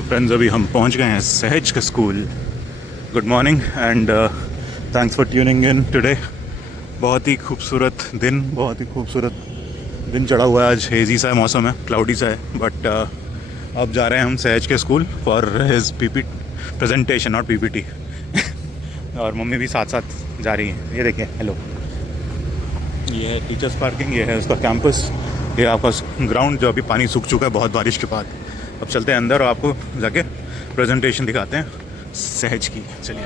तो फ्रेंड्स अभी हम पहुंच गए हैं सहज के school. Good morning and thanks for tuning in today. बहुत ही खूबसूरत दिन चढ़ा हुआ है। आज हेजी सा मौसम है, क्लाउडी सा है, बट अब जा रहे हैं हम सहज के school for his PP presentation और पीपीटी। और मम्मी भी साथ साथ जा रही हैं। ये देखिए, हेलो, ये है टीचर्स पार्किंग, ये है उसका कैंपस, ये आपका ग्राउंड जो अभी पानी सूख चुका है बहुत बारिश के बाद। अब चलते हैं अंदर और आपको जाके प्रेजेंटेशन दिखाते हैं सहज की। चलिए।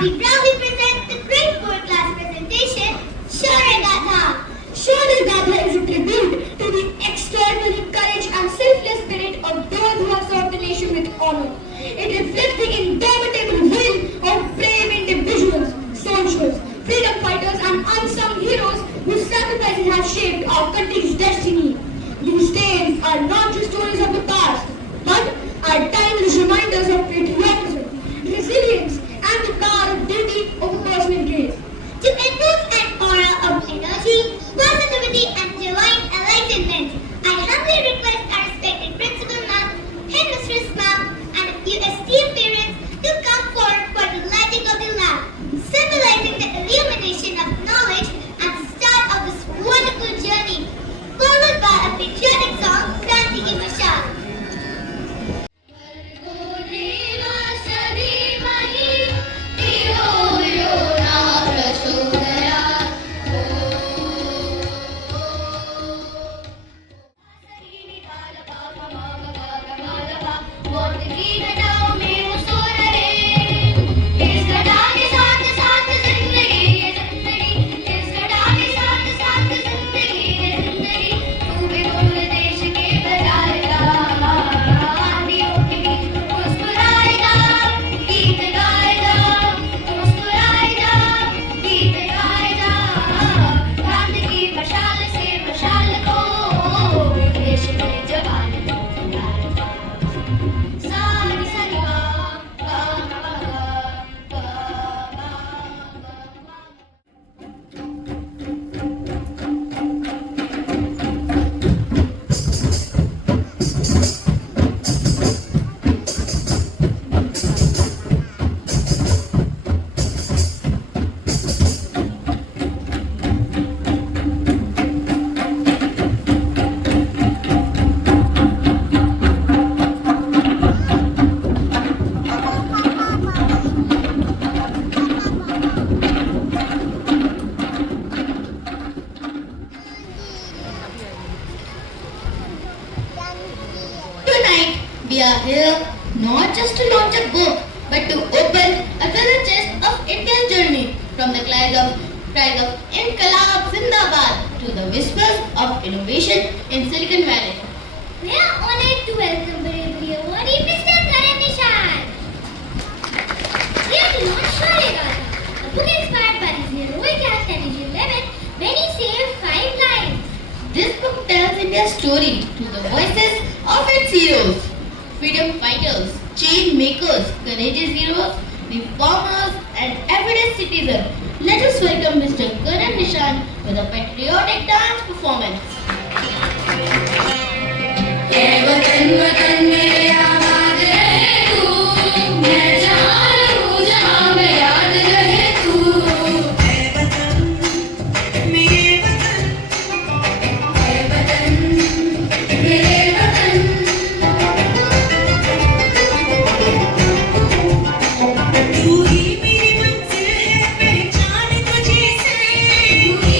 We proudly present the grade 4 class presentation, Shoregatha. Shoregatha is a tribute to the extraordinary courage and selfless spirit of those who have served the nation with honor. It reflects the indomitable will of brave individuals, soldiers, freedom fighters and unsung heroes whose sacrifices have shaped our country's destiny. These tales are not just stories of the past, but are timeless reminders of patriotism, resilience, and the power of duty over personal gain. To evoke an aura of energy, positivity, and divine enlightenment, I humbly request our respected principal ma'am, headmistress ma'am, and a few esteemed parents to come forward for the lighting of the lamp, symbolizing the illumination of knowledge and the start of this wonderful journey, followed by a patriotic song, Kranti Ki Mashal. We are here not just to launch a book, but to open a treasure chest of India's journey from the cries of Inqilab Zindabad to the whispers of innovation in Silicon Valley. We are honored to welcome bravery awardee Mr. Karan Nishan. Here to launch Shoregatha, a book inspired by his heroic act at age 11 when he saved 5 lives. This book tells India's story through the voices of its heroes. Freedom fighters, change makers, courageous heroes, reformers and everyday citizens. Let us welcome Mr. Karan Nishan with a patriotic dance performance.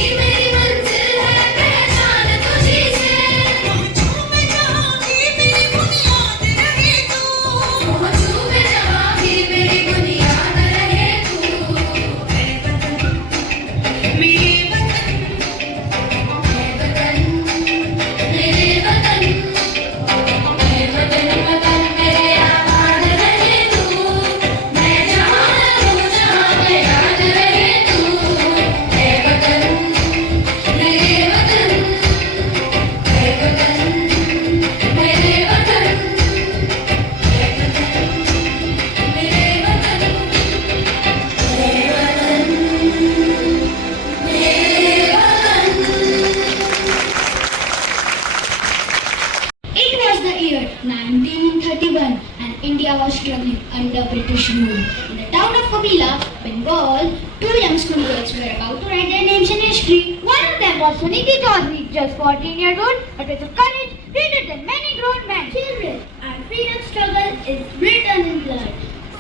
मेरी मंजिल है पहचान year 1931 and India was struggling under British rule. In the town of Kabila, Bengal, two young schoolgirls were about to write their names in history. One of them was Suniti Chaudhary, just 14 years old, but with a courage greater than many grown men. Children, our freedom struggle is written in blood.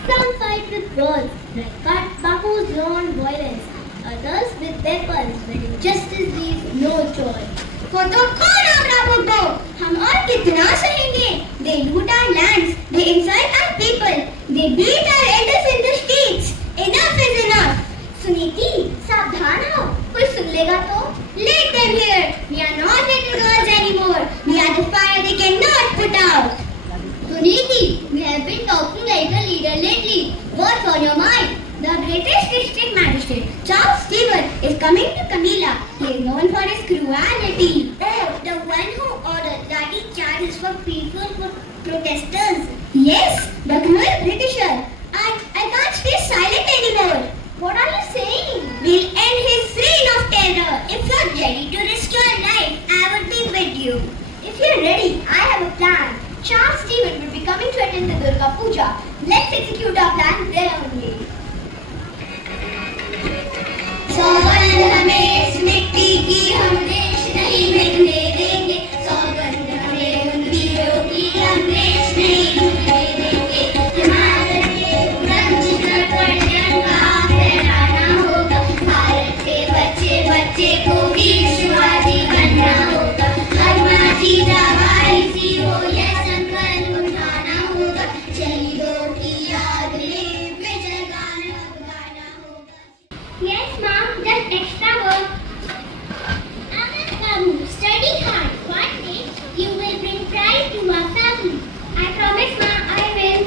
Some fight with words that cut Bapu's law on violence. Others with weapons when injustice leaves no choice. वो तो कौन आमरा भुगतो? हम और कितना सहेंगे? They loot our lands, they insult our people, they beat our elders in the streets. Enough is enough. Suniti, सावधान हो. कोई सुन लेगा तो? Let them hear. We are not little girls anymore. We are the fire they cannot put out. Suniti, we have been talking like a leader lately. What's on your mind? The British District Magistrate, Charles Stephen, is coming to Camilla. He is known for his cruelty. Oh, the one who ordered lathi charges for peaceful protesters. Yes, the cruel Britisher. I can't stay silent anymore. What are you saying? We'll end his reign of terror. If you're ready to risk your life, I would be with you. If you're ready, I have a plan. Charles Stephen will be coming to attend the Durga Puja. Let's execute our plan there only. सौगंध हमें इस मिट्टी की, हम देश नहीं मिटने देंगे. सौगंध हमें उन वीरों की, हम देश नहीं मिटने देंगे. हिमालय के बुलंद शिखर पर तिरंगा फहराना होगा. भारत के बच्चे बच्चे को वीर शिवाजी बनना होगा. हर माटी जाबाई सी हो यह संकल्प उठाना होगा. शहीदों की याद में विजय गाना गाना होगा. Yes, Mom, just extra work. Aman Babu, study hard. One day you will bring pride to our family. I promise, Mom, I will.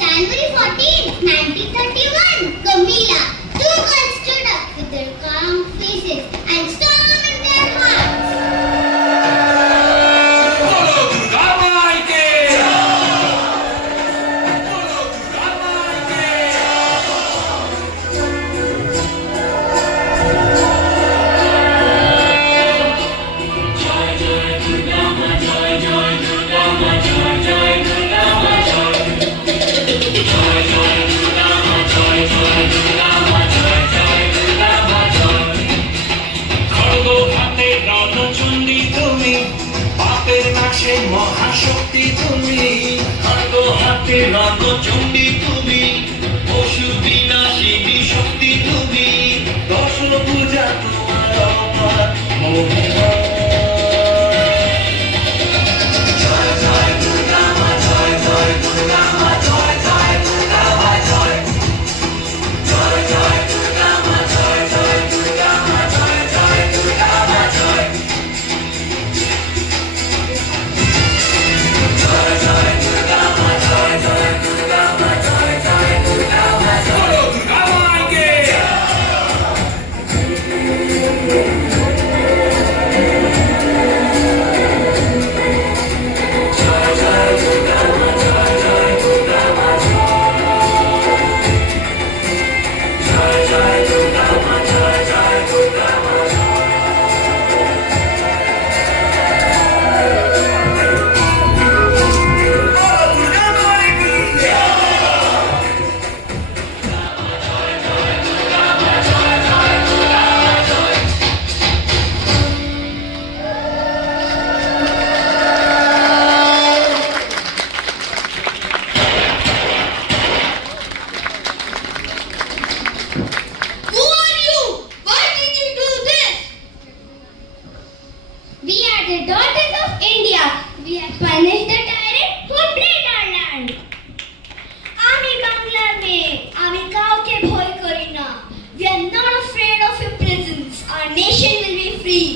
January 14, 1931, Camilla. Two girls stood up with their calm faces and storm in their hearts. बोलो दुर्गा माई के बोलो दुर्गा माई के খড়গ হাতে রণচণ্ডী তুমি, পাপের নাশে মহাশক্তি তুমি. খড়গ হাতে রণচণ্ডী তুমি, অসুর বিনাশিনী শক্তি তুমি. দশ পূজা তোমার অপার মহিমা. জয় জয় দুর্গা মা, জয় জয় দুর্গা মা, জয় জয় দুর্গা মা, জয় জয় জয় দুর্গা মা, জয় জয় দুর্গা মা, জয় জয় দুর্গা মা, জয় জয় জয় দুর্গা মা, জয় জয় দুর্গা মা, জয় জয় দুর্গা মা, জয় দুর্গা মাইকে জয় জয় দুর্গা মা, জয় জয় দুর্গা মা, জয় জয় দুর্গা মা, জয় জয় দুর্গা মা, बोलो दुर्गा माई की Who are you? Why did you do this? We are the daughters of India. We have punished the tyrant who played our land. আমি বাংলার মেয়ে, আমি কাউকে ভয় করি না. We are not afraid of your presence. Our nation will be free.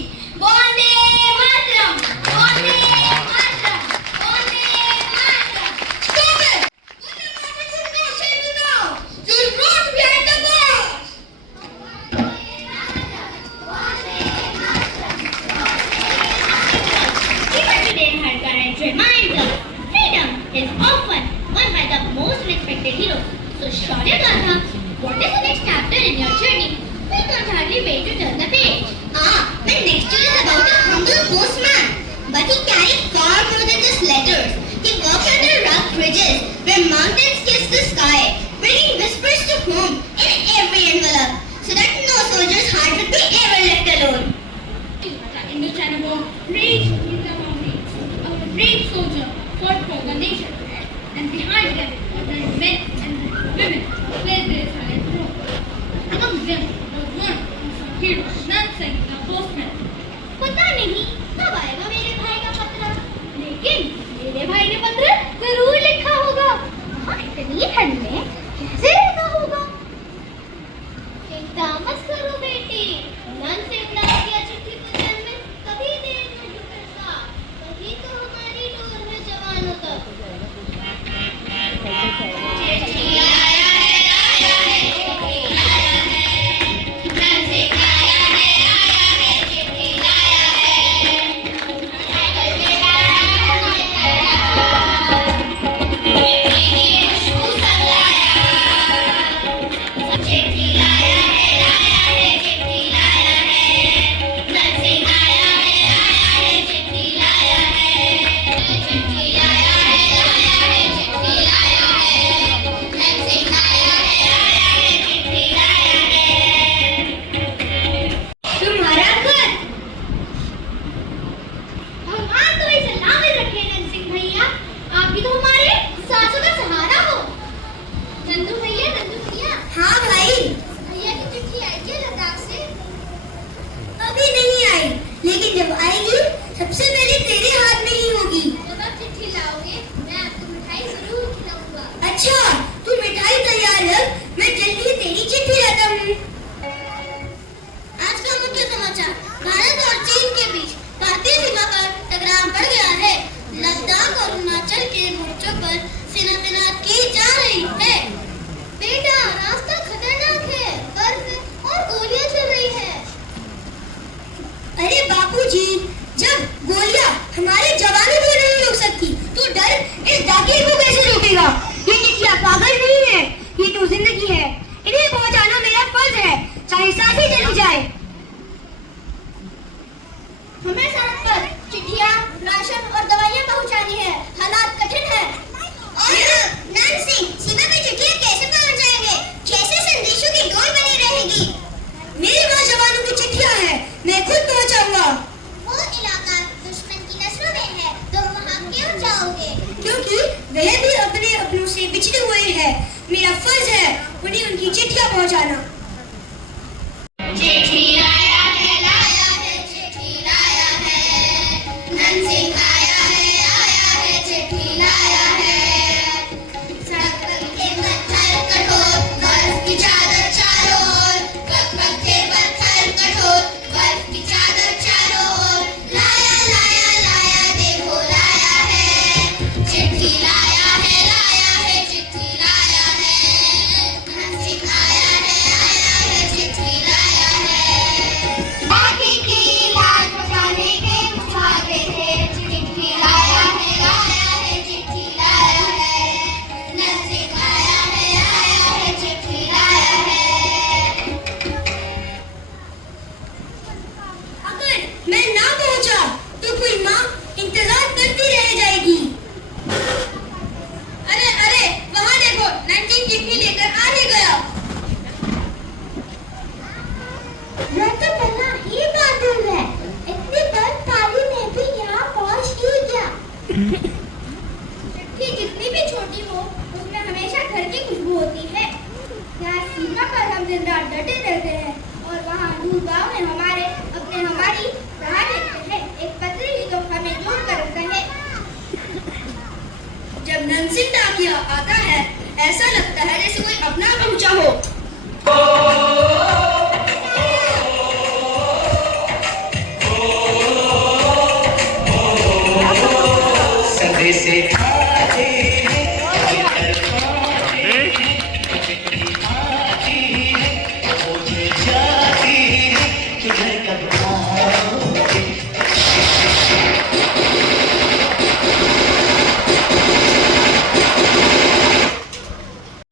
Bande Mataram! Bande Mataram! Bande Mataram! Stop it! Bande Mataram will not save you now. You will rot behind the bars. Even today, her courage reminds us पाओगे, क्योंकि वह भी अपने अपनों से बिछड़े हुए हैं। मेरा फर्ज है उन्हें उनकी चिट्ठियां पहुंचाना। चिट्ठी लाया है, चिट्ठी लाया है, ननसिंह आया है, चिट्ठी लाया है। सड़क के पत्थर कठोर, बर्फ की चादर चारों ओर, कक के पत्थर कठोर, बर्फ की चादर चारों ओर। लाया लाया लाया देखो लाया है, चिट्ठी लाया है, चिट्ठी लाया है, ननसिंह आया है, चिट्ठी लाया है। बाकी की लाज बचाने के मुझाते थे, चिट्ठी लाया है, चिट्ठी लाया है, ननसिंह आया है, चिट्ठी लाया है। अगर मैं ना पहुंचा तो कोई माँ इंतजार करती रह जाएगी। अरे अरे वहाँ देखो, ननसिंह चिट्ठी लेकर आ ही गया। यह तो पहला ही बादल है, इतनी बर्फबारी में भी यहाँ पहुँच ही गया। चिट्ठी जितनी भी छोटी हो, उसमें हमेशा घर की खुशबू होती है। यहाँ सीमा पर हम दिन रात डटे रहते हैं और वहाँ दूर गाँव में हमारी राह देखते हैं। एक पत्र ही तो हमें जोड़ कर रखता है। जब ननसिंह डाकिया आता है, ऐसा लगता है जैसे कोई अपना पहुंचा हो। संदेशे आते मुझे जाती तुझे कब आओगे।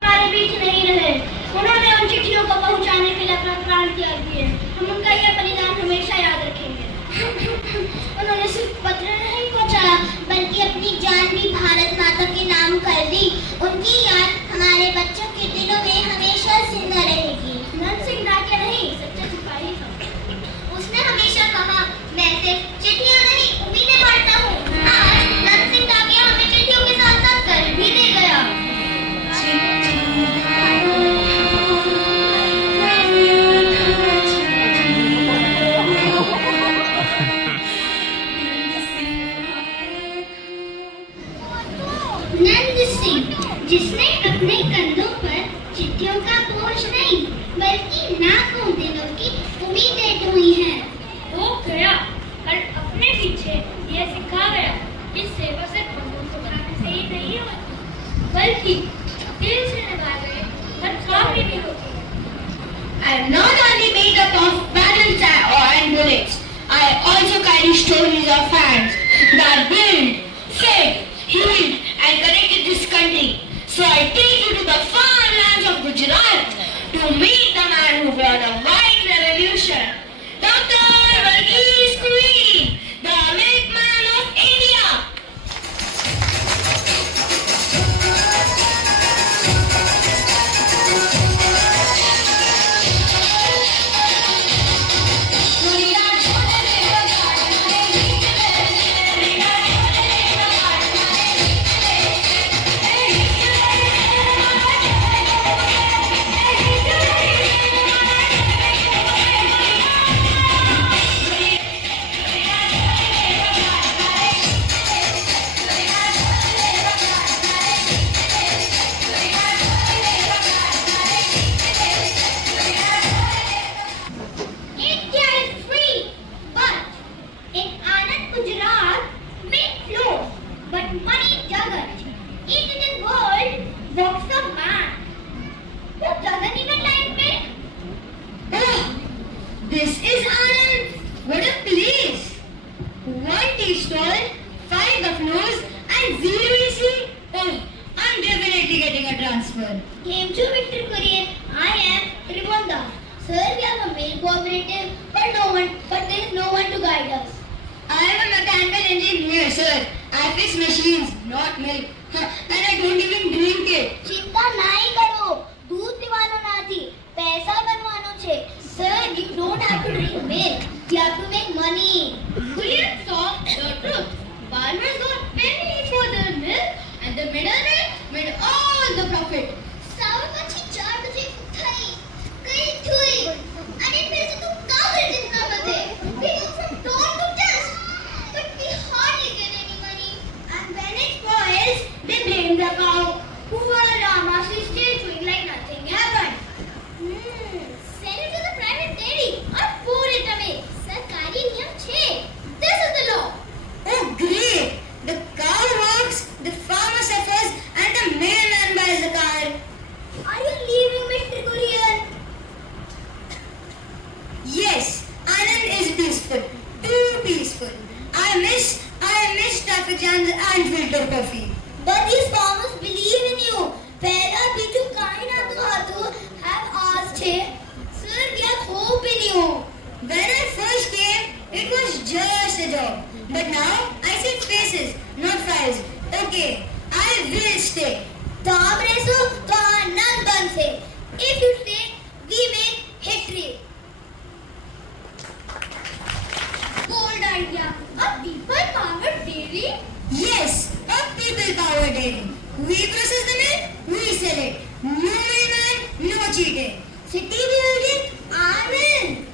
हमारे बीच नहीं रहे, उन्होंने उन चिट्ठियों को पहुंचाने के लिए अपना प्राण त्याग दिए। हम उनका यह बलिदान हमेशा याद रखेंगे। उन्होंने सिर्फ पत्र नहीं पहुंचाया, बल्कि अपनी जान भी भारत माता के नाम कर दी। उनकी याद हमारे बच्चों के दिलों में हमेशा जिंदा रहेगी। ननसिंह डाकिया नहीं, सच्चा सिपाही था। उसने हमेशा कहा, मैं सिर्फ चिट्ठियां नहीं, उम्मीदें बांटता हूँ। आज ननसिंह डाकिया हमें चिट्ठियों के साथ साथ कर भी दे गया। ननसिंह, जिसने अपने कंधों पर चिट्ठियों का बोझ नहीं, बल्कि लाखों दिलों की उम्मीदें ढोई हैं। वो गया और अपने पीछे यह सिखा गया कि सेवा से बंदूक सुखाने से ही नहीं होती, बल्कि दिल से लगा गए और काफी भी होती है। I am not only made up of battles and bullets, I also carry stories of hands that built, fed, healed and connected this country. So I take you to the far lands of Gujarat to meet the man who brought a white revolution, Dr. Varghese Kurian, the milkman of India. India is free, but in Anand, Gujarat, milk flows, but money doesn't. In this world walks a man who doesn't even like milk. Oh, this is Anand. What a place! One tea stall, 5 buffaloes, and 0 AC. Oh, I'm definitely getting a transfer. Came to Victor Korean. I am Trimonda. Sir, we have a milk cooperative, but there is no one to guide us. I am a mechanical engineer, sir. I fix machines, not milk. And I don't even drink it. चिंता नहीं करो, दूध पीवानो નથી, पैसा बनवानो છે. Sir, you don't have to drink milk. You have to make money. Korean saw the truth. Farmers got very for the profit. सावरची 4 बजे उठाई गई धुई आणि फिर से तू कागज जितना बदे we go from dawn to dusk but we hardly get any money and when it spoils they blame the cow poor Rama she still doing like nothing happened sell it to the private dairy or pour it away सरकारी नियम छे this is the law. Oh, great! The cow works, the farmer suffers, and the mailman buys the car. Are you leaving Mr. Courier? Yes, Anand is peaceful. Too peaceful. I miss traffic jams and filter coffee. But these farmers believe in you. Pehla Biju Kainat Khatu have asked him, Sir, we have hope in you. When I first came, it was just a job. But now, I see faces, not files. Okay, I will stay. दाम Resso तो आनंद बन से. If you stay, we make history. Bold idea. A people powered dairy. Yes, a people power dairy. We process the milk, we sell it. No middleman, no cheating. City building. Anand.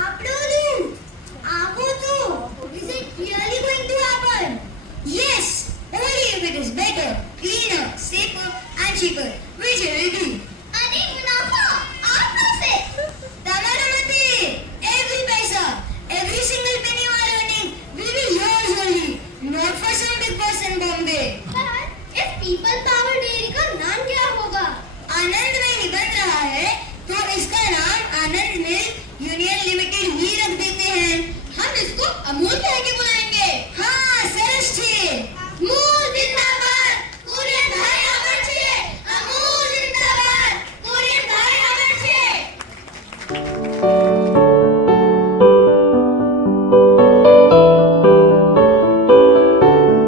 Uploading. Agotu. Is it really going to happen? Yes, only if it is better, cleaner, safer, and cheaper, which it will be. અને મુનાફા આપનો છે. Tamara Mati, every paisa, every single penny you are earning will be yours only, not for some big boss in Bombay. But if people power